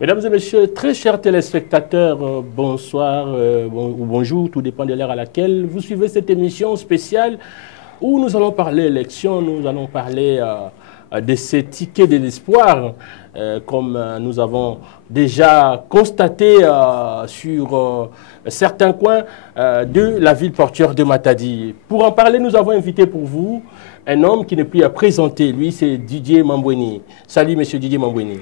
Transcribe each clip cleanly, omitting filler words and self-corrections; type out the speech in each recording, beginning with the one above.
Mesdames et messieurs, très chers téléspectateurs, bonsoir ou bonjour, tout dépend de l'heure à laquelle vous suivez cette émission spéciale où nous allons parler élection, nous allons parler de ces tickets de l'espoir, comme nous avons déjà constaté sur certains coins de la ville portuaire de Matadi. Pour en parler, nous avons invité pour vous un homme qui n'est plus à présenter. Lui, c'est Didier Mambweni. Salut, monsieur Didier Mambweni.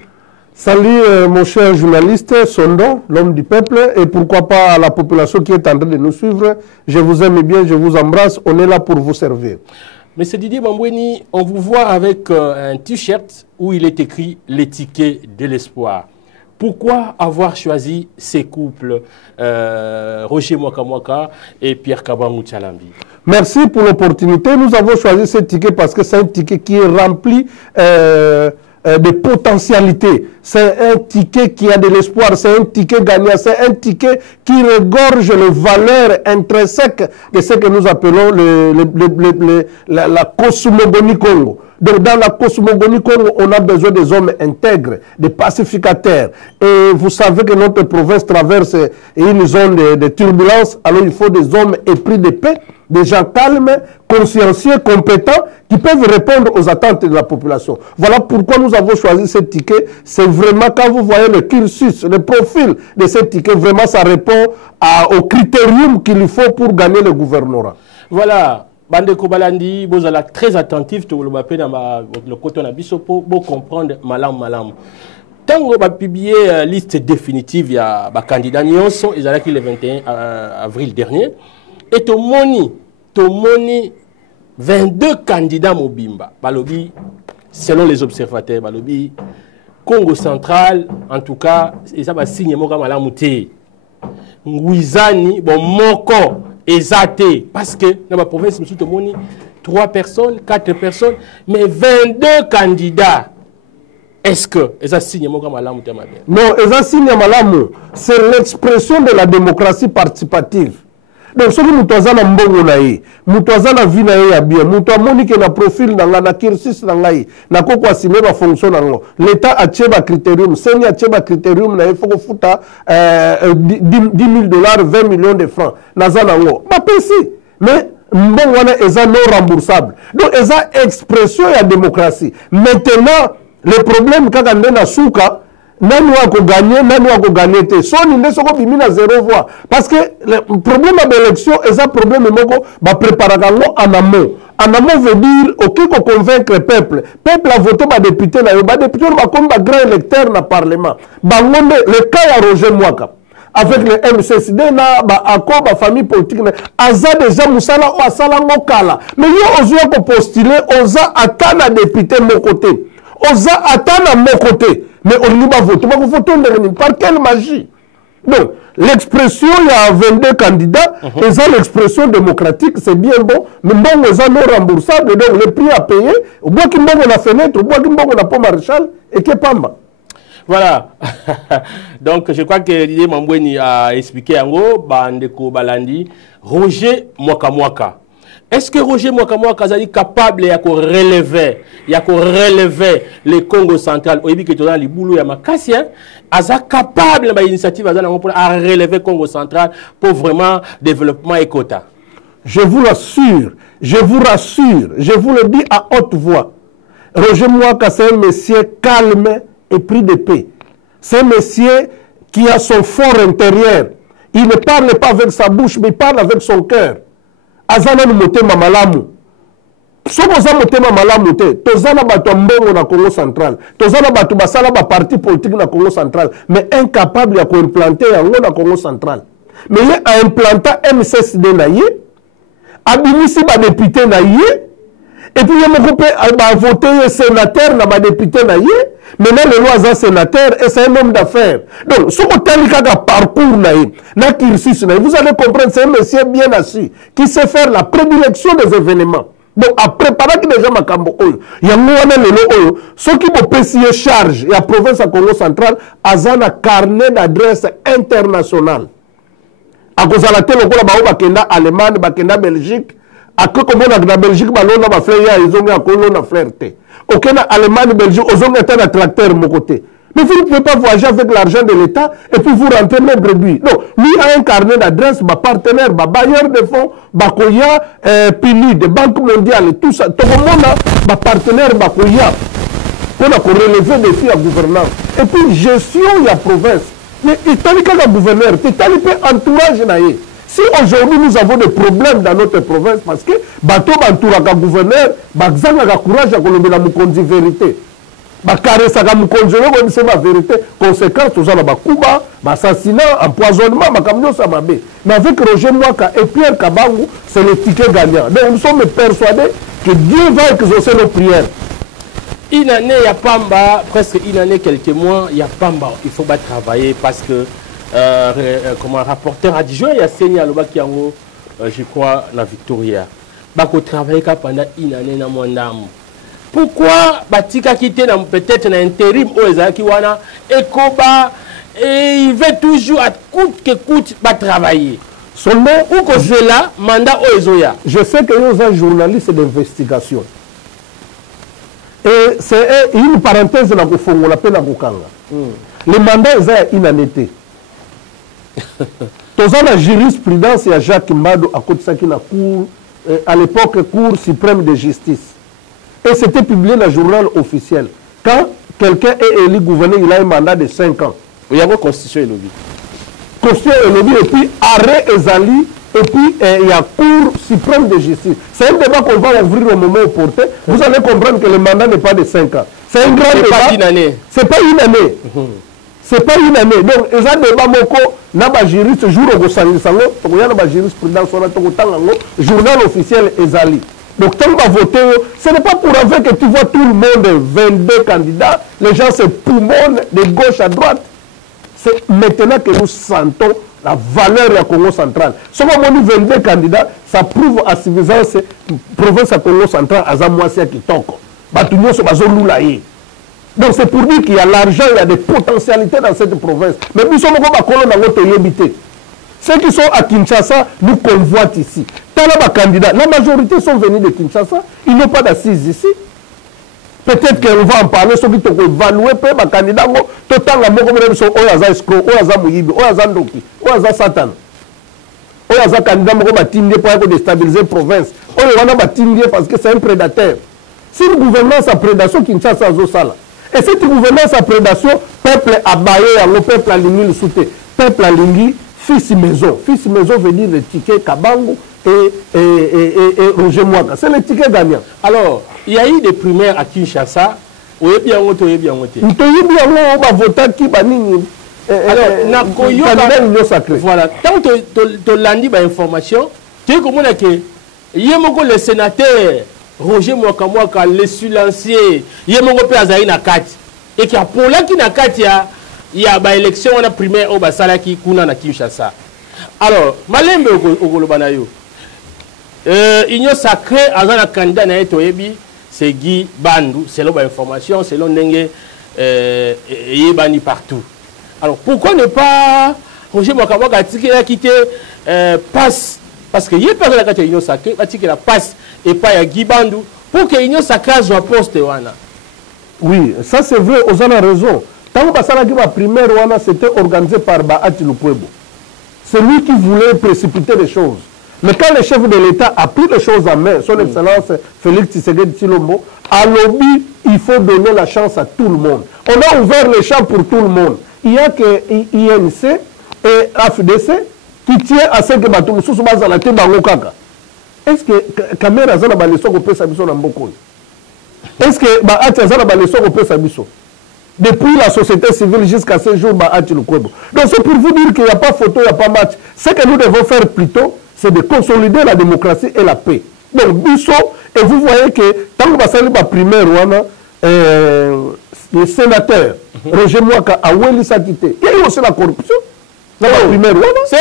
Salut mon cher journaliste Sondo, l'homme du peuple, et pourquoi pas à la population qui est en train de nous suivre. Je vous aime bien, je vous embrasse, on est là pour vous servir. Monsieur Didier Mambweni, on vous voit avec un t-shirt où il est écrit « Les tickets de l'espoir ». Pourquoi avoir choisi ces couples, Roger Mwaka et Pierre Kabangou Tchalambi? Merci pour l'opportunité. Nous avons choisi ce ticket parce que c'est un ticket qui est rempli de potentialités. C'est un ticket qui a de l'espoir, c'est un ticket gagnant, c'est un ticket qui regorge les valeurs intrinsèques de ce que nous appelons la cosmogonie Congo. Donc dans la cosmogonie Congo, on a besoin des hommes intègres, des pacificateurs. Et vous savez que notre province traverse une zone de turbulence, alors il faut des hommes épris de paix, des gens calmes, consciencieux, compétents, qui peuvent répondre aux attentes de la population. Voilà pourquoi nous avons choisi ce ticket. C'est vraiment, quand vous voyez le cursus, le profil de ce ticket, vraiment ça répond au critérium qu'il faut pour gagner le gouvernorat. Voilà. Bande Kobalandi, vous allez très attentif, tout le monde dans le côté pour comprendre malam. Tant qu'on va publier la liste définitive, il y a des candidats, ils sont le 21 avril dernier. Et tout moni 22 candidats Mobimba. Balobi, selon les observateurs, Balobi, Congo central, en tout cas, et ça va signer Moka Malamouté. Ngouizani, bon, Moko, Ezate, parce que dans ma province, nous avons 3 personnes, 4 personnes, mais 22 candidats. Est-ce que ça signe Moka Malamouté? Non, ça signe Malamou, c'est l'expression de la démocratie participative. Donc, ce que nous avons na mbongo na ye, nous avons na vie na ye ya bien, nous avons que na profil na cursus na ngai, na koko asime ba fonction na ngo. L'État a tché ba critérium, seni a tché ba critérium na ye faut futa $10 000, 20 millions de francs na za na ngo. Ba pesi, mais mbongo wana eza non remboursable. Donc, eza expression ya démocratie. Maintenant, le problème kaka ndena suka nani wako gagner te soni nde soko bimina 0 voix parce que le problème de l'élection est un problème moko ba préparer ngo en amont. En amont veut dire OK ko convaincre peuple a voté ba député na yo ba député ba comme ba grand électeur na parlement ba ngombe le cas ya Roger Mwaka avec le MCCD na ba accord ba famille politique na aza déjà musala o asala ngokala mais yo ozo ko postuler oza atana député mon côté oza atana mon côté. Mais on n'y va voter. Par quelle magie? Donc, l'expression, il y a 22 candidats, et ça, l'expression démocratique, c'est bien bon, mais bon, on a non remboursable, donc le prix à payer, au bout qu'il y a la fenêtre, au bout qu'il y a pas maréchal, et qu'il n'y a pas. Voilà. Donc, je crois que Didier Mambweni a expliqué en gros, Bandeko Balandi, Roger Mwaka. Est-ce que Roger Mwaka est capable de relever le Congo central? Oui, que tu as les boulots à Makassia, est capable d'initiative à relever le Congo central pour vraiment développement et quota? Je vous rassure, je vous le dis à haute voix. Roger Mwaka, c'est un monsieur calme et pris de paix. C'est un monsieur qui a son fort intérieur. Il ne parle pas avec sa bouche, mais il parle avec son cœur. Azana ni motema malamu. Soko za motema malamu te. Tozana batu mbongo na Congo central. Tozana batu basala ba parti politique na Congo central. Mais incapable ya ko implanter yango na Congo central. Mais il a implanté MCCD na ye. Abimisi ba député na ye. Et puis il a voté sénateur na ba député na ye. Maintenant le loi est sénateur et c'est un homme d'affaires. Donc, ce que parcours na cursus, vous allez comprendre, c'est un monsieur bien assis qui sait faire la prédilection des événements. Donc, à préparer que les gens makambo oyo, il y a un lelo oyo, ceux qui vont payer charge, et la province à Congo central, a un carnet d'adresse international. À cause de la télé, on va bakenda Allemagne, bakenda Belgique, à quoi comme on a la Belgique, on a fait ils ont un colon à flirter. Ok, na Allemagne, Belgique, ils ont un tracteur de mon côté. Mais vous ne pouvez pas voyager avec l'argent de l'État et puis vous rentrez même brebis. Non, lui a un carnet d'adresse, ma partenaire, ma bailleur de fonds, Bakoya, Pili, de Banque mondiale, tout ça. Tout le monde a ma partenaire, Bakoya, pour relever des défis à gouvernance. Et puis gestion, il y a province. Mais il y a un gouverneur, il y a un entourage. Si aujourd'hui nous avons des problèmes dans notre province, parce que bateau entourage un gouverneur, il a courage à colomber la vérité. Bakaresaka mukonjolo c'est ma vérité. Conséquence, tout ça, bakuba, assassinat, empoisonnement, makamyo ça mabé. Mais avec Roger Mwaka et Pierre Kabangou, c'est le ticket gagnant. Donc nous sommes persuadés que Dieu va exaucer nos prières. Une année, il y a Pamba, presque une année, quelques mois, il y a Pamba. Il faut pas travailler parce que, comme un rapporteur a dit, il y a Seigneur Lobakiango, je crois, la Victoria. Bako travailler pendant une année dans mon âme. Pourquoi Batika quitte peut-être un intérim aux Akiwana et Koba et il veut toujours à coûte que coûte travailler. Seulement, ou que c'est là, mandat aux Ezoya. Je sais que nous sommes journalistes d'investigation. Et c'est une parenthèse dans le fond, on l'appelle la Bukanga. Le mandat est une année. Tous la jurisprudence, il y a Jacques Mbado à côté de ça qui a cour, à l'époque, Cour suprême de justice. Et c'était publié dans le journal officiel. Quand quelqu'un est élu gouverneur, il a un mandat de 5 ans. Il y a une constitution et lobby. Constitution et lobby, et puis arrêt Ezali, et puis il y a Cour suprême de justice. C'est un débat qu'on va ouvrir au moment opportun. Vous allez comprendre que le mandat n'est pas de 5 ans. C'est un grand débat. C'est pas une année. C'est pas une année. C'est pas une année. Donc, il y a un débat n'a pas juriste, jour au Sangisango, il y a un jurisprudence, journal officiel Ezali. Donc, quand on va voter, ce n'est pas pour avoir que tu vois tout le monde, 22 candidats, les gens se poumonnent de gauche à droite. C'est maintenant que nous sentons la valeur du Congo central. Si on a 22 candidats, ça prouve à suffisance que la province du Congo central a Zamouassia qui toque. Donc, c'est pour dire qu'il y a l'argent, il y a des potentialités dans cette province. Mais nous sommes comme à Colombe dans notre yébité. Ceux qui sont à Kinshasa, nous convoitent ici. Candidats, la majorité sont venus de Kinshasa, ils n'ont pas d'assises ici. Peut-être qu'on va en parler, ceux qui ont évalué, les candidats, tout le monde sont Oyaza escroc, Oyaza Mouyibi, Oyaza Ndoki, Oyaza Satan. Oyaza candidat pour déstabiliser la province. Oyaza Timdié parce que c'est un prédateur. Si le gouvernement a prédation, Kinshasa a Zosala. Et cette gouvernance à prédation, peuple a baillé, le peuple a ligné le soutien. Peuple a ligné fils maison. Fils maison veut dire le ticket Kabango et Roger Mwaka. C'est le ticket gagnant. Alors, il y a eu des primaires à Kinshasa. Où est bien voté, bien voté. On va voter qui va nini. Alors, voilà. Tant que tu l'as dit, l'information, tu sais comment il y a le sénateur Roger Mwaka, le silencieux, il y a mon père Azaï Nakati. Et qu'il y a pour là qui Nakati, il y a une élection, on a primaire au Basala qui kuna na Kinshasa. Alors, Malembe au Golobanayo. Union sacrée, à un candidat na Etoyebi, c'est Guy Bandou, selon l'information, selon Nenge, Yebani partout. Alors, pourquoi ne pas Roger Mwaka qui a quitté passe. Parce qu'il y a personne qui a l'union sacrée, qui la passe et pas à Guy Bandou pour que l'union sacrée soit poste. Oui, ça c'est vrai, vous avez raison. Tant que la primaire, c'était organisé par Bahati Lukwebo. C'est lui qui voulait précipiter les choses. Mais quand le chef de l'État a pris les choses en main, son Excellence Félix Tshisekedi Tshilombo, à lobby, il faut donner la chance à tout le monde. On a ouvert les champs pour tout le monde. Il n'y a que INC et AFDC qui tient à ce que Batou sous base à la tête d'Angokaka. Est-ce que Kamera Zana Baleso peut s'abisso dans beaucoup? Est-ce que Bahati Zana Baleso peut s'abisso? Depuis la société civile jusqu'à ce jour, Bahati Lukwebo. Donc c'est pour vous dire qu'il n'y a pas photo, il n'y a pas match. Ce que nous devons faire plutôt, c'est de consolider la démocratie et la paix. Donc Bisso, et vous voyez que tant que vous avez la primaire, le sénateur Roger Mwaka a oué quitté. Il y a eu aussi la corruption. C'est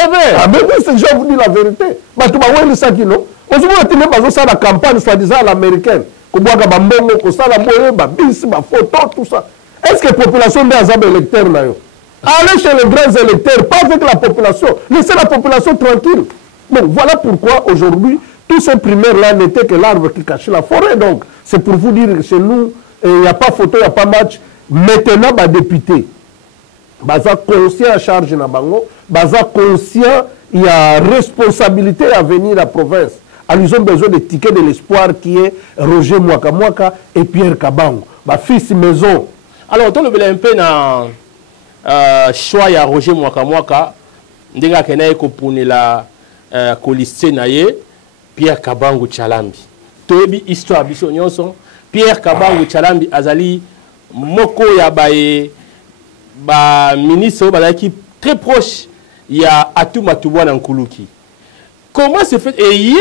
vrai. Ah, mais oui, je vous dis la vérité. Mais tu vas voir le sac, non? Aujourd'hui, tu n'as pas besoin de la campagne, soi-disant à l'américaine. Comme la bambongo, comme ça, la moye, la bis, la photo, tout ça. Est-ce que la population est des électeurs? Allez chez les grands électeurs, pas avec la population. Laissez la population tranquille. Donc voilà pourquoi aujourd'hui, tous ces primaires-là n'étaient que l'arbre qui cachait la forêt. Donc c'est pour vous dire que chez nous, il n'y a pas photo, il n'y a pas match. maintenant ba député baza conscient à charge na bango, baza conscient il y a responsabilité à venir à la province. Alors ils ont besoin de tickets de l'espoir qui est Roger Mwaka et Pierre Kabango. Ba fils maison. Alors on le un peu dans choix ya Roger Mwaka ndenga kenaye ko punela ko lycée naye Pierre Kabango Chalambi. Toyebi histoire biso nyonso Pierre Kabango Chalambi azali moko ya bae ba ministre bazaki très proche ya Atuma Tubwana Nkuluki. Comment se fait et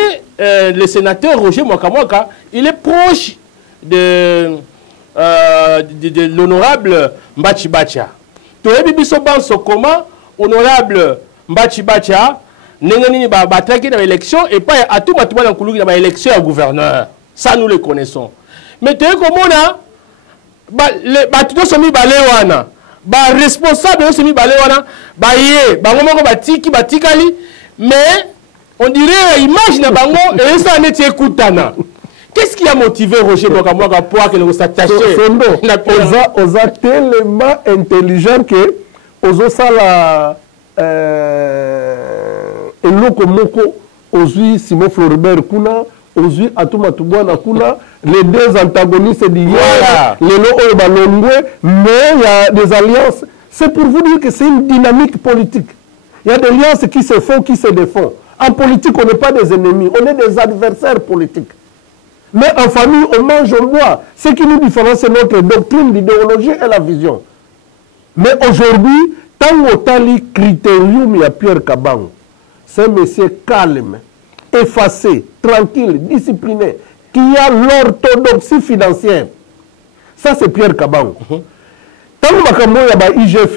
le sénateur Roger Mwaka il est proche de l'honorable Mbachi Bacha. Toyebi biso banso comment honorable Mbachi Bacha n'engani ba traquer dans l'élection et pas Atuma Tubwana Nkuluki dans l'élection à gouverneur. Ça nous le connaissons. Mais tu comment là ba tout somi balewana ba responsable somi balewana ba ye ba ngomoko batikali mais on dirait image na bango et ça n'est écoutana. Qu'est-ce qui a motivé Roger Mwaka pour que nous s'attacher oza tellement intelligent que ozo sala eloko moko ozui Simon Floribert kuna ozui Atuma Tubwana kuna les deux antagonistes d'hier les lo balongwe mais il y a des alliances. C'est pour vous dire que c'est une dynamique politique. Il y a des alliances qui se font, qui se défont. En politique, on n'est pas des ennemis, on est des adversaires politiques. Mais en famille, on mange, on boit. Ce qui nous différencie, c'est notre doctrine, l'idéologie et la vision. Mais aujourd'hui, tant que le critérium, il y a Pierre Kabango. C'est un monsieur calme, effacé, tranquille, discipliné, qui a l'orthodoxie financière. Ça, c'est Pierre Kabango. Tant que IGF,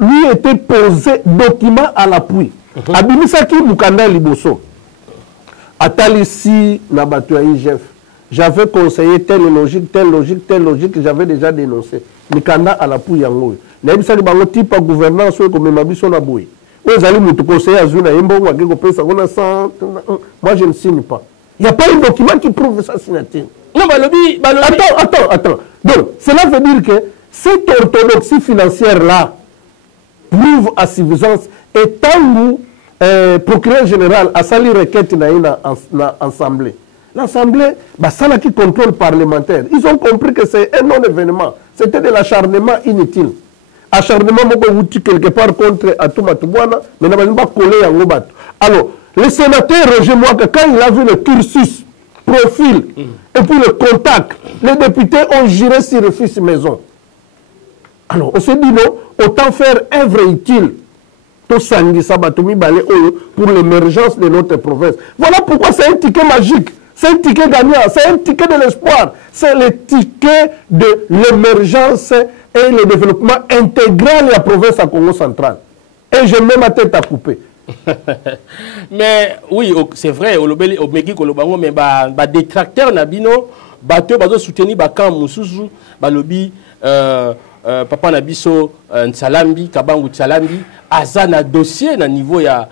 lui était posé document à l'appui. Abimisaki Mukanda Liboso. Atali si Nabato IGF. J'avais conseillé telle logique, j'avais déjà dénoncé. Mukanda à l'appui yango. Naibisaki bango type à gouvernance comme Mabiso Naboui. Vous allez me conseiller à Zuna Yembo ou à Gekopesa. Moi je ne signe pas. Il n'y a pas un document qui prouve sa signature. Non, Balobi. Attends. Donc, cela veut dire que cette orthodoxie financière-là prouve à suffisance. Et tant que procureur général a sali requête dans l'Assemblée, l'Assemblée, ça n'a qui contrôle parlementaire. Ils ont compris que c'est un non-événement. C'était de l'acharnement inutile. Acharnement quelque part contre Atuma Tubwana, mais n'a pas collé en Ngobat. Alors, le sénateur Roger Mwaka, quand il a vu le cursus, profil, et puis le contact, les députés ont géré sur le fils maison. Alors, on s'est dit non, autant faire œuvre utile pour l'émergence de notre province. Voilà pourquoi c'est un ticket magique, c'est un ticket gagnant, c'est un ticket de l'espoir, c'est le ticket de l'émergence et le développement intégral de la province à Congo central. Et je mets ma tête à couper. Mais oui, c'est vrai, au Meki Kolobango, mais les détracteurs Nabino, ils soutenir Bakam Moussouzou, Balobi, Papa Nabiso, Nsalambi, Kabangu Nsalambi, Azana dossier na niveau ya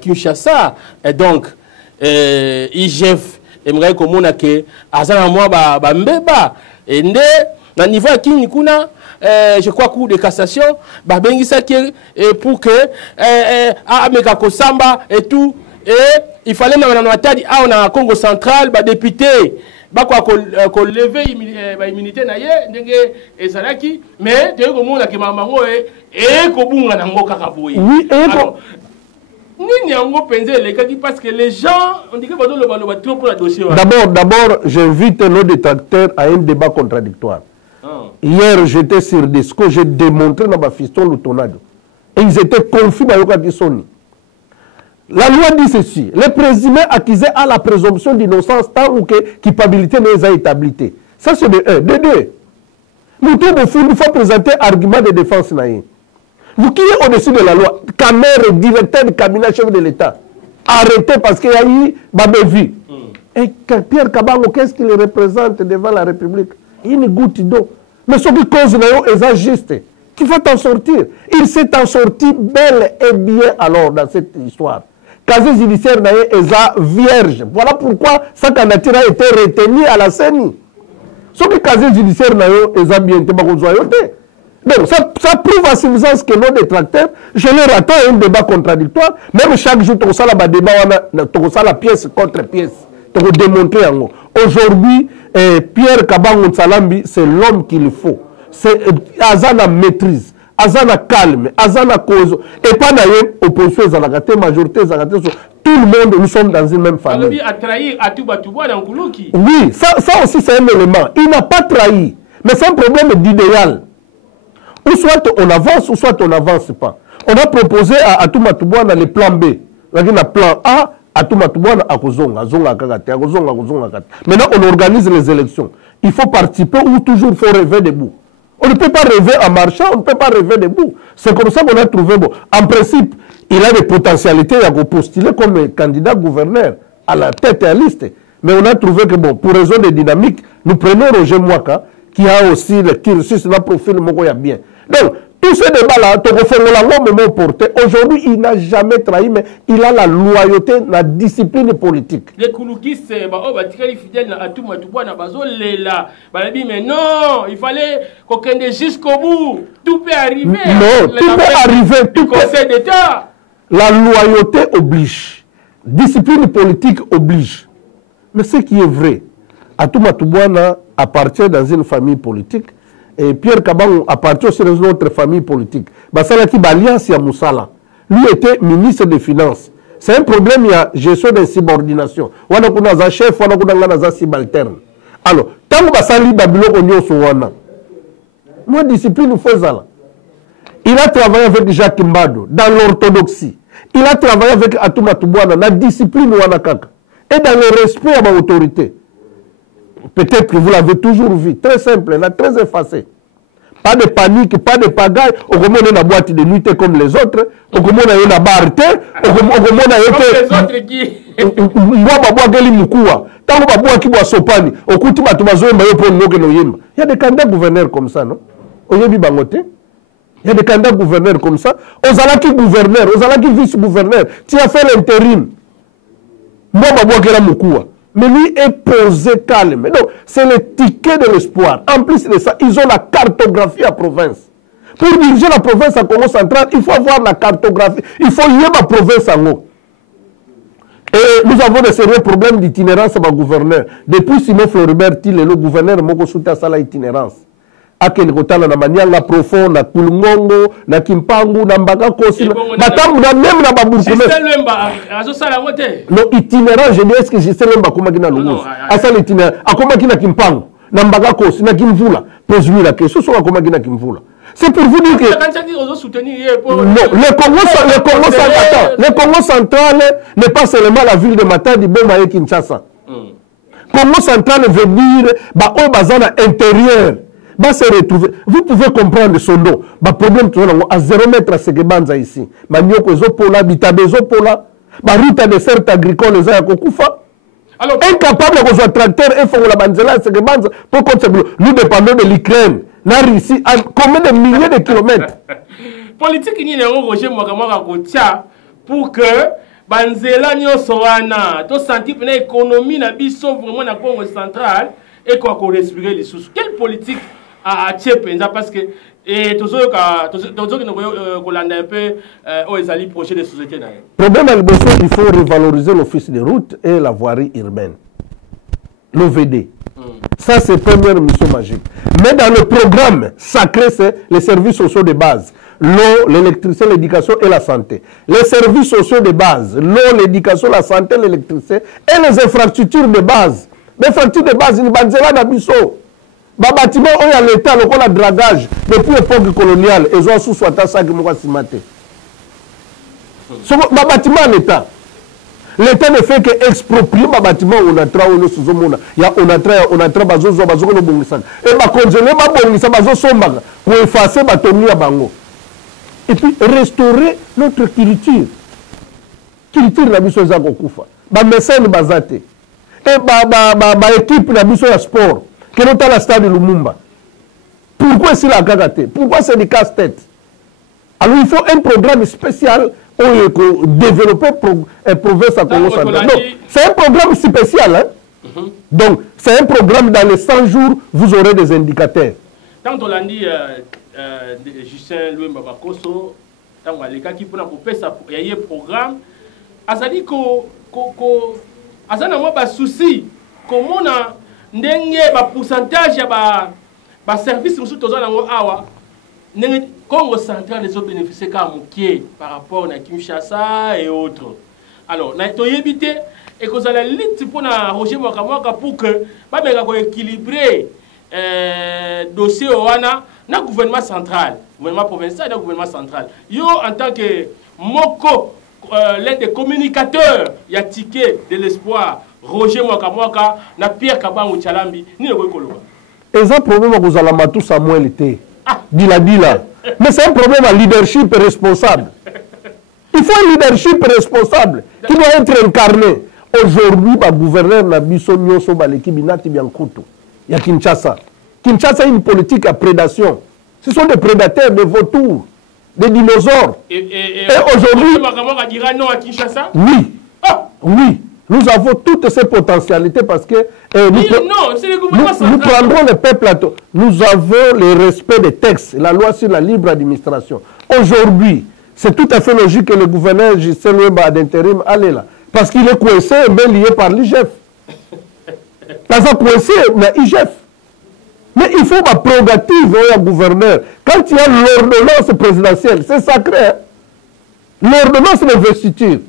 Kinshasa. Et donc, IGF, aimerait que mon ake, Azana moi mbeba, et na niveau ya Kinikuna, je crois cour de cassation, pour que Ameka Kosamba et tout, et il fallait dans la Congo central, député, qu'on lever l'immunité et Salaki, mais tu as dit et Kobunga Nango Karaboui. Oui, parce que les gens, on dit que le trop pour la dossier. D'abord, j'invite nos détracteurs à un débat contradictoire. Hier, j'étais sur Desco, j'ai démontré dans ma fiston le tornado. Et ils étaient confus dans le Sony. La loi dit ceci, les présumés accusés à la présomption d'innocence tant ou que culpabilité n'est pas établie. Ça c'est de un. De deux, nous il faut présenter argument de défense. Vous qui êtes au-dessus de la loi, caméra, directeur de cabinet, chef de l'État, arrêtez parce qu'il y a eu Babévi. Et Pierre Kabango, qu'est-ce qu'il représente devant la République? Une goutte d'eau. Mais ce qui cause est juste. Tu vas t'en sortir. Il s'est en sorti bel et bien alors dans cette histoire. Casier judiciaire est vierge. Voilà pourquoi sa candidature a été retenue à la CENI. Ce qui casier judiciaire est bien, donc ça prouve à suffisance que nos détracteurs, je leur attends un débat contradictoire. Même chaque jour, tu as un débat, tu as la pièce contre pièce. Tu as démontré. Aujourd'hui, Pierre Kabang Salambi, c'est l'homme qu'il faut. C'est Azana maîtrise, Azana calme, Azana cause. Et pas d'ailleurs, opposition, majorité, tout le monde, nous sommes dans une même famille. Il a trahi Atuba dans Koulouki. Oui, ça aussi c'est un élément. Il n'a pas trahi, mais c'est un problème d'idéal. Ou soit on avance, ou soit on n'avance pas. On a proposé à Atouma Toubouana le plan B. On a dit le plan A, Atouma Toubouana à Kozonga, Maintenant, on organise les élections. Il faut participer ou toujours il faut rêver debout. On ne peut pas rêver en marchant, on ne peut pas rêver debout. C'est comme ça qu'on a trouvé. Bon. En principe, il a des potentialités à postuler comme candidat gouverneur à la tête et à la liste. Mais on a trouvé que, bon, pour raison de dynamique, nous prenons Roger Mwaka, qui a aussi le cursus, le profil Mogoya bien. Donc, tous ces débats-là, aujourd'hui, il n'a jamais trahi, mais il a la loyauté, la discipline politique. Les Kouloukistes, ils fidèles à tout mais non, il fallait qu'on aille jusqu'au bout. Tout peut arriver. Non, tout peut arriver. Tout Conseil d'État. La loyauté oblige. Discipline politique oblige. Mais ce qui est vrai, Atouma Toubouana appartient dans une famille politique et Pierre Kabang appartient aussi dans une autre famille politique. Basalaki Balias ya Moussala. Lui était ministre des Finances. C'est un problème, il y a gestion des subordinations. On a un chef, on a un subalterne. Alors, tant que Basali Babilo Onyo Souwana, moi, discipline, il faut ça. Il a travaillé avec Jacques Mbado dans l'orthodoxie. Il a travaillé avec Atouma Toubouana dans la discipline Wanakaka et dans le respect à l'autorité. Peut-être que vous l'avez toujours vu, très simple, très effacé. Pas de panique, pas de pagaille. On remonte dans la boîte de nuit comme les autres. On remonte dans la barre. On remonte dans les autres qui. Moi, je suis Moukoua. Tant que je suis Sopani, on coûte ma tomazo et pour nous. Il y a des candidats gouverneurs comme ça, non? Il y a des candidats gouverneurs comme ça. Ozalaki gouverneur, Ozalaki vice-gouverneur. Tu as fait l'intérim. Moi, je suis Moukoua. Mais lui est posé calme. Donc, c'est le ticket de l'espoir. En plus de ça, ils ont la cartographie à province. Pour diriger la province à Congo central, il faut avoir la cartographie. Il faut lier ma province en haut. Et nous avons des sérieux problèmes d'itinérance à ma gouverneur. Depuis Simon Floribert, le gouverneur m'a soutenu à ça l'itinérance. Akele kotala na manyanga profond na kulungongo na kimpangu na mbagako aussi batambu na même na baburkome no itinérant je dis est-ce que je sais lemba koma kina lungu asa l'itinérant akoma kina kimpangu na mbagako aussi na kimvula pose lui la question sur akoma kina kimvula. C'est pour vous dire que non, le Congo central n'est pas seulement la ville de Matadi, Boma et Kinshasa. Congo central veut dire au bazana intérieur. Va se retrouver. Vous pouvez comprendre son nom. Le problème à 0 mètre à Segebanza ici. Manioko Ezopola, Bitabe Ezopola, Ruta de certes agricole, les Ayakokufa. Incapable de faire tracteur et faire la banzela à Segebanza pour continuer. Nous dépendons de l'Ukraine. La Russie, à combien de milliers de kilomètres? Politique, il y a un Roger Mwakamara pour que banzela nyosoana, to senti que l'économie n'a biso vraiment na Congo central et qu'on respirer les sources. Quelle politique à Tchèpenza parce que et tous ceux qui nous un peu aux alliés proches des sociétés. Problème à l'Ebosso, il faut revaloriser l'office de route et la voirie urbaine. L'OVD. Ça, c'est la première mission magique. Mais dans le programme sacré, c'est les services sociaux de base. L'eau, l'électricité, l'éducation et la santé. Les services sociaux de base, l'eau, l'éducation, la santé, l'électricité et les infrastructures de base. Les infrastructures de base, il y a des bâtiments. Les bâtiments où il y a l'État, le dragage, depuis l'époque coloniale, ils ont sous soit ça qui m'a simaté. Les bâtiments en État. L'État ne fait qu'exproprier les bâtiments où on a travaillé sous le monde. Il y a on a travaillé et va congeler pour effacer la tenue à Bango. Et puis restaurer notre culture. Culture la mission za kokufa. Ba mécène bazate. Et ba équipe la mission ya sport. Que nous la stade de Lumumba. Pourquoi c'est la gagate? Pourquoi c'est des casse-tête? Alors il faut un programme spécial pour développer province à Congo central. C'est un programme spécial. Hein? Donc, c'est un programme dans les 100 jours, vous aurez des indicateurs. Tant on l'a dit, Justin Louis Babakoso, tant on a les gars qui font un programme, azali ko azana moi ba souci comment na ndenge ba pourcentage ya ba service musu tozana ngo awa ndenge Congo central les autres bénéficier ka mukie par rapport na Kinshasa et autres. Alors na to yebité et que ça la lutte pour na Roger Mwaka pour que ba meka ko équilibrer dossier wana na gouvernement central, gouvernement provincial et gouvernement central. Yo en tant que moko l'un des communicateurs, il y a ticket de l'espoir, Roger Mwaka, na Pierre Kabangu Tchalambi, ni le Koloba. Et ça, problème à vous allez tout Samuel était. Dila. Mais c'est un problème à leadership responsable. Il faut un leadership responsable qui doit être incarné. Aujourd'hui, le gouverneur Nabiso Nyoso Baleki Binati Biankuto. Il y a Kinshasa. Kinshasa a une politique à prédation. Ce sont des prédateurs, des vautours. Des dinosaures. Et aujourd'hui, non à Kinshasa? Oui. Ah. Oui. Nous avons toutes ces potentialités parce que nous prendrons le peuple à tout. Nous avons le respect des textes, la loi sur la libre administration. Aujourd'hui, c'est tout à fait logique que le gouverneur Justin Louemba d'intérim allait là. Parce qu'il est coincé et bien lié par l'IGF. Parce qu'il est coincé dans l'IGF. Mais il faut ma prérogative au gouverneur. Quand il y a l'ordonnance présidentielle, c'est sacré. Hein? L'ordonnance d'investiture.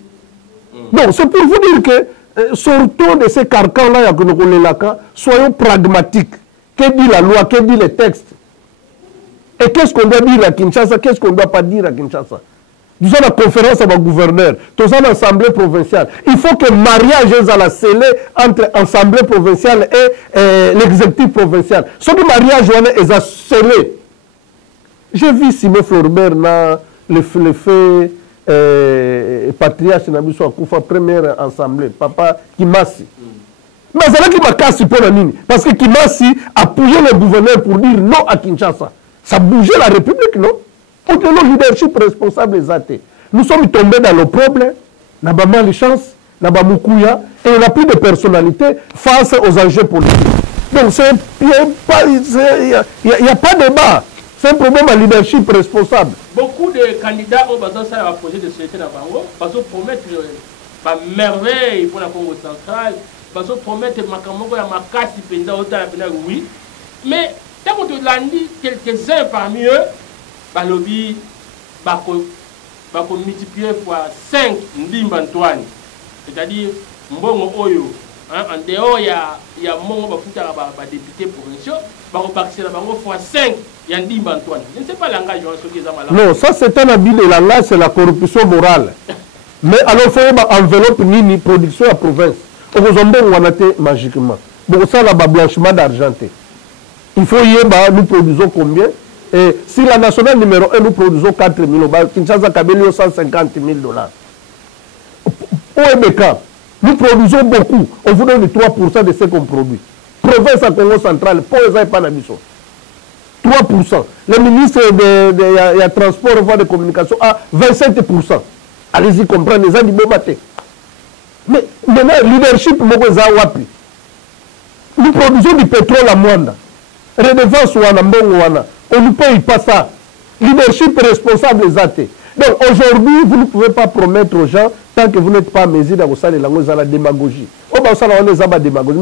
Donc, c'est pour vous dire que, sortons de ces carcans-là, soyons pragmatiques. Que dit la loi, que dit les textes? Et qu'est-ce qu'on doit dire à Kinshasa, qu'est-ce qu'on ne doit pas dire à Kinshasa? Nous avons la conférence avec le gouverneur, nous avons l'Assemblée provinciale. Il faut que le mariage soit la scellé entre l'Assemblée provinciale et l'exécutif provincial. Ce mariage est scellé. J'ai vu Simon Florbert dans le fait patriarche Nabiso Akoufa, première assemblée, papa Kimasi. Mais c'est là qui m'a cassé pour la ligne. Parce que Kimasi a appuyé le gouverneur pour dire non à Kinshasa. Ça bougeait la République, non? Pour que le leadership responsable les athées. Nous sommes tombés dans le problème, nous avons mal de chance, nous avons Moukouya, et on n'a plus de personnalité face aux enjeux politiques. Donc il n'y a pas de débat. C'est un problème à leadership responsable. Beaucoup de candidats ont besoin de projet de société dans Bango, parce qu'ils promettent la merveille pour la Congo centrale, parce qu'ils promettent Makamoko et Makasi, oui. Mais tant qu'on l'a dit, quelques-uns parmi eux, balobi bako multiplier fois 5 Ndimba Antoine, c'est-à-dire mbongo oyo en dehors il y a mbongo bafuta ba député provinciaux bako baxela bango fois 5 ya Ndimba Antoine. Je ne sais pas langage ce qui est malade. Non, ça c'est un habit de langage, c'est la corruption morale. Mais alors faut enveloppe ni production à province. Au Zombo on a été magiquement. Bon ça là blanchiment d'argent. Il faut nous produisons combien? Et si la nationale numéro 1, nous produisons 4 000 $, Kinshasa Kabelio 150 000 $. Au EBK, nous produisons beaucoup. On vous donne 3% de ce qu'on produit. Province à Congo central, pour les pas 3%. Le ministre de transport et voies de communication a 27%. Allez-y comprendre, les gens du Bobaté. Mais maintenant, leadership, nous produisons du pétrole à Mwanda. Redevance ou Wana. On ne paye pas ça. Leadership responsable les athées. Donc aujourd'hui, vous ne pouvez pas promettre aux gens tant que vous n'êtes pas à mesure de la démagogie. Mais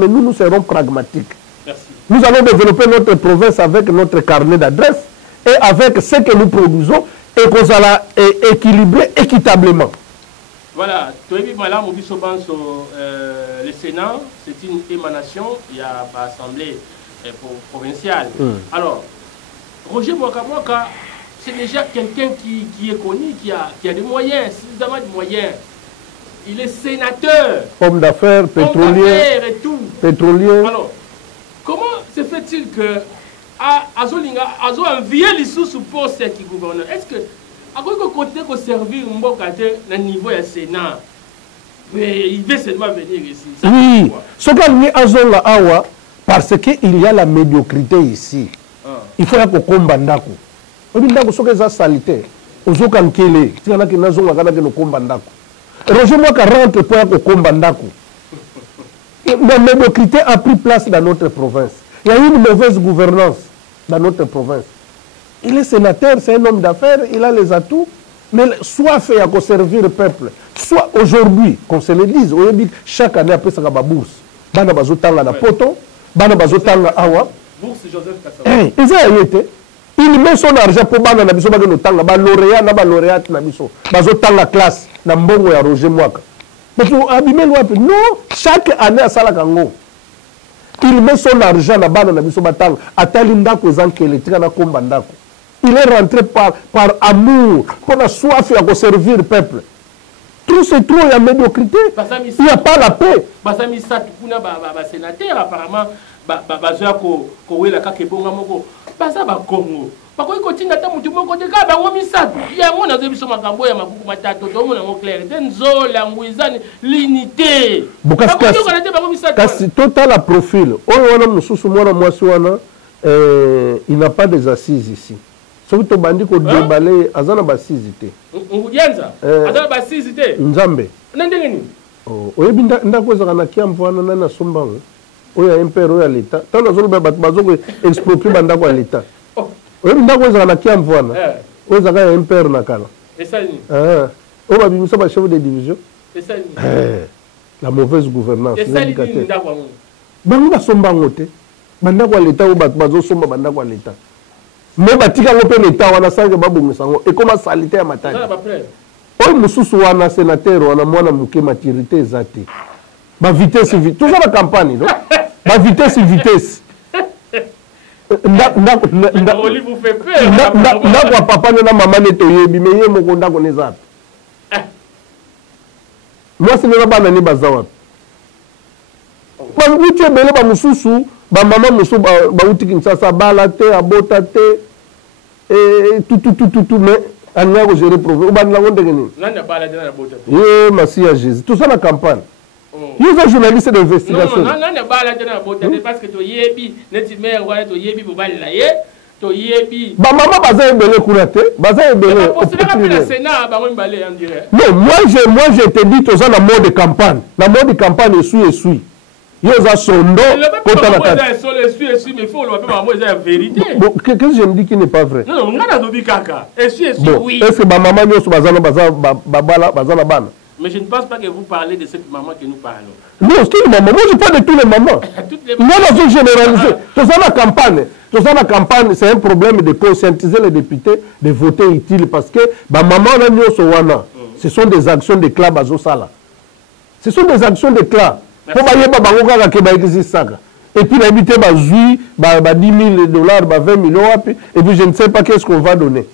nous serons pragmatiques. Merci. Nous allons développer notre province avec notre carnet d'adresse et avec ce que nous produisons et qu'on va équilibrer équitablement. Voilà, le Sénat, c'est une émanation, il y a l'Assemblée provinciale. Alors, Roger Mwaka, c'est déjà quelqu'un qui est connu, qui a des moyens, suffisamment de moyens. Il est sénateur. Homme d'affaires, pétrolier. Et tout. Pétrolier. Alors, comment se fait-il que Azo envié les sous poste qui gouverneur? Est-ce que Azo continue à servir un niveau du Sénat? Mais il veut seulement venir ici. Oui. Ce qu'on dit Azo la Awa, parce qu'il y a la médiocrité ici. Il faut que combat ndako. Obi ndako soke za salité. Ozoka nkele, tina ki nazonga kana ke no combat ndako. Roger Mwaka rentre pour ko combat ndako. La médiocrité a pris place dans notre province. Il y a eu une mauvaise gouvernance dans notre province. Il est sénateur, c'est un homme d'affaires, il a les atouts, mais soit fait à servir le peuple, soit aujourd'hui, qu'on se le dise, chaque année après ça va bourse. Bana bazotanga na poto, bana bazotanga awa. Bourse Joseph Kassawa. Il met son argent pour bana na biso ba notanga ba lauréat na ba lauréate na biso. Bazotanga classe na mbongo ya Roger Mwaka. Parce que abimé wapi non, chaque année à sala kango. Il met son argent na bana na biso batanga, atali ndako ezanke électrique na komba ndako. Il est rentré par amour, pour la soif et à servir le peuple. Tout c'est trop, il y a médiocrité. Il n'y a pas la paix. Basami Satukuna, sénateur, apparemment, Bazoa Kowela Kakebonga Moko, Basa Bakongo. Parce que quand tu as dit que il y a un des bisous Makambo, il y a un matato, tout le monde est clair. Denzo, l'angouizane, l'unité. C'est total à profil. Il n'a pas des assises ici. Sauf que bandi ko déballer azana basizité. Ngudianza. Azana basizité. Nzambe. Nandengeni. Oh, oyebi ndako ezaka na kiamvwana na sombango. Oya impero ya leta. Tano zolo ba bazoko exproprier bandako ya leta. Oyebi ndako ezaka na kiamvwana. Oyezaka ya impero na kala. Esani. O ba bimisa ba chef de division. Esani. La mauvaise gouvernance. Esani ndako ngo. Bango ba sombango te. Bandako ya leta o bazo somba bandako ya leta. Mais batika ngope l'État wana sange babongisa ngo et comment salité ya matani. Oy mususu wana sénateur wana mwana muke maturité ezate. Ba vitesse vite. Toujours la campagne non? Ba vitesse. Oli vous fait peur. Ndako papa na maman neto yebi mais ye moko ndako nezate. Moi c'est na bana ni bazawa. Ba mutu bele ba mususu ba maman musu ba uti Kinshasa bala te abota te et tout mais anya ko gérer problème ba na ngonde ngeni nani bala te na abota te merci à Jésus tout ça la campagne ils sont journalistes d'investigation non nani bala te na abota te parce que to yebi neti mère wala to yebi bo bala ye to yebi ba maman baza ebele kuna te baza ebele au Sénat ba ngomba le on dirait non moi je te dis tout ça la mode de campagne essuie Yosa sondo kota la tête. Mais il faut le la vérité. Bon, qu'est-ce que je me dis qui n'est pas vrai? Non, on a dobi kaka. Oui. Est-ce que ma maman nyoso bazana bazana bana? Mais je ne pense pas que vous parlez de cette maman que nous parlons. Non, c'est une maman. Moi, je parle de tous les mamans. Moi, dans une généralisée. Tout ça, la campagne, c'est un problème de conscientiser les députés de voter utile parce que ma maman ce sont des actions de club à Zosala. Ce sont des actions de club. Et puis, il a habité 10 000 dollars, 20 millions, et puis je ne sais pas qu'est-ce qu'on va donner.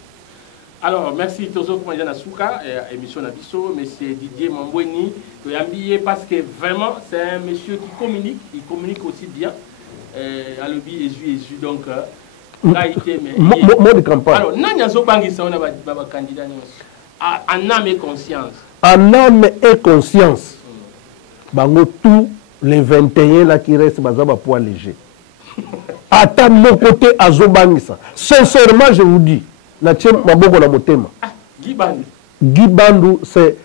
Alors, merci Tozo Koumadiana Souka, émission Nabiso, M. Didier Mamboueni, parce que vraiment, c'est un monsieur qui communique aussi bien. À l'objet Jésus, donc, mot de campagne. Alors, Nanya Zobangi, ça, on a candidat en âme et conscience. En âme et conscience. Bango tous les 21 là qui restent bazaba poids léger. À mon côté à Zobangisa. Sincèrement je vous dis, na tiem maboko na motema. Guy Bandou c'est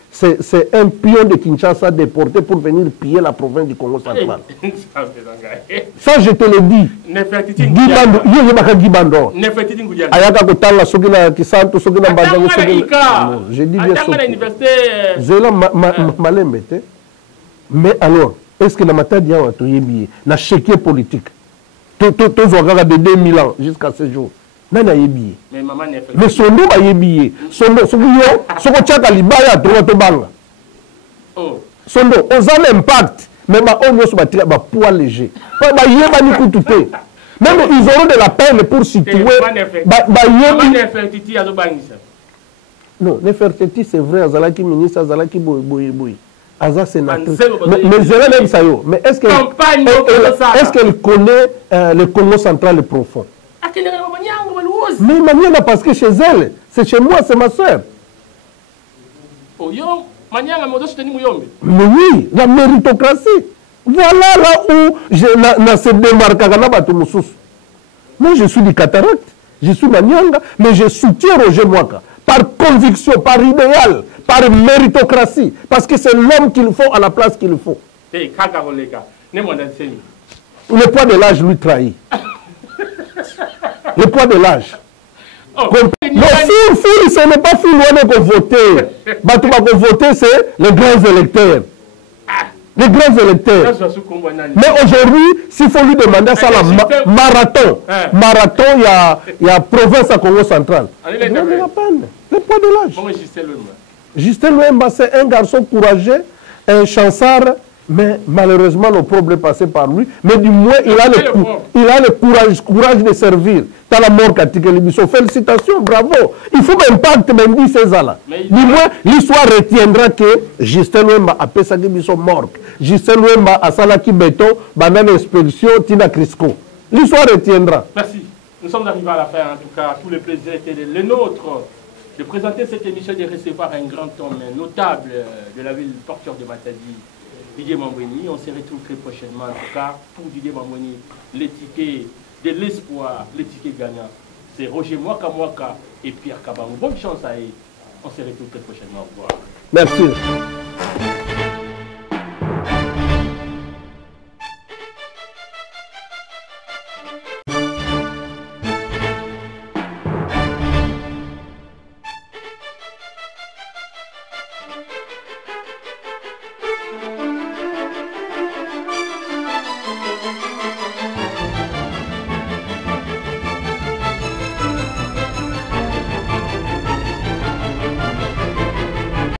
un pion de Kinshasa déporté pour venir piller la province du Congo central. Ça je te le dis. Guy Bandou, Guy Bandou. Ayaka kotala soki na Kisanto soki na Bazango soki. Je dis bien ça. Zela malembete. Mais alors, est-ce que la matadi a été na chéquier politique tous de 2000 ans jusqu'à ce jour nana yebiye mais son nom a yebiye son nom son tchaka libaya droit to banga son nom on a l'impact mais on a sur ba poids léger ba yeba ni kututé même ils auront de la peine pour situer ba yebi non Nefertiti c'est vrai azalaki ministre azalaki boy Aza sénatrice. Mais est-ce qu'elle connaît le Congo central profond? Mais Maniana, parce que chez elle, c'est chez moi, c'est ma soeur. Mais oui, la méritocratie. Voilà là où je se démarque. Moi, je suis du cataracte, je suis Manianga, mais je soutiens Roger Mwaka. Par conviction, par idéal, par méritocratie. Parce que c'est l'homme qu'il faut à la place qu'il faut. Hey, kaka roleka. Le poids de l'âge lui trahit. Le poids de l'âge. Oh, le fou, ce n'est pas fou loin de voter. Batou va voter, c'est les grands électeurs. Les grands électeurs. Mais aujourd'hui, s'il faut lui demander ça, la marathon. Marathon, il y a province à Congo central. Le poids de l'âge. Justin Luemba, c'est un garçon courageux, un chansard, mais malheureusement, le problème est passé par lui. Mais du moins, il a le courage de servir. Dans la mort Katikelibiso. Félicitations, bravo. Il faut un pacte, même dit ces là. Du moins, l'histoire retiendra que Justin Luemba a fait sa Biso mort. Justin Luemba a salaki béton, banane expulsion, Tina Crisco. L'histoire retiendra. Merci. Nous sommes arrivés à la fin, en tout cas. Tout le plaisir était le nôtre de présenter cette émission, de recevoir un grand homme notable de la ville porteur de Matadi, Didier Mamboueni. On se retrouve très prochainement, en tout cas, pour Didier Mamboueni, les tickets de l'espoir, les tickets gagnants. C'est Roger Mwaka et Pierre Kabangou. Bonne chance à eux. On se retrouve très prochainement. Au revoir. Merci.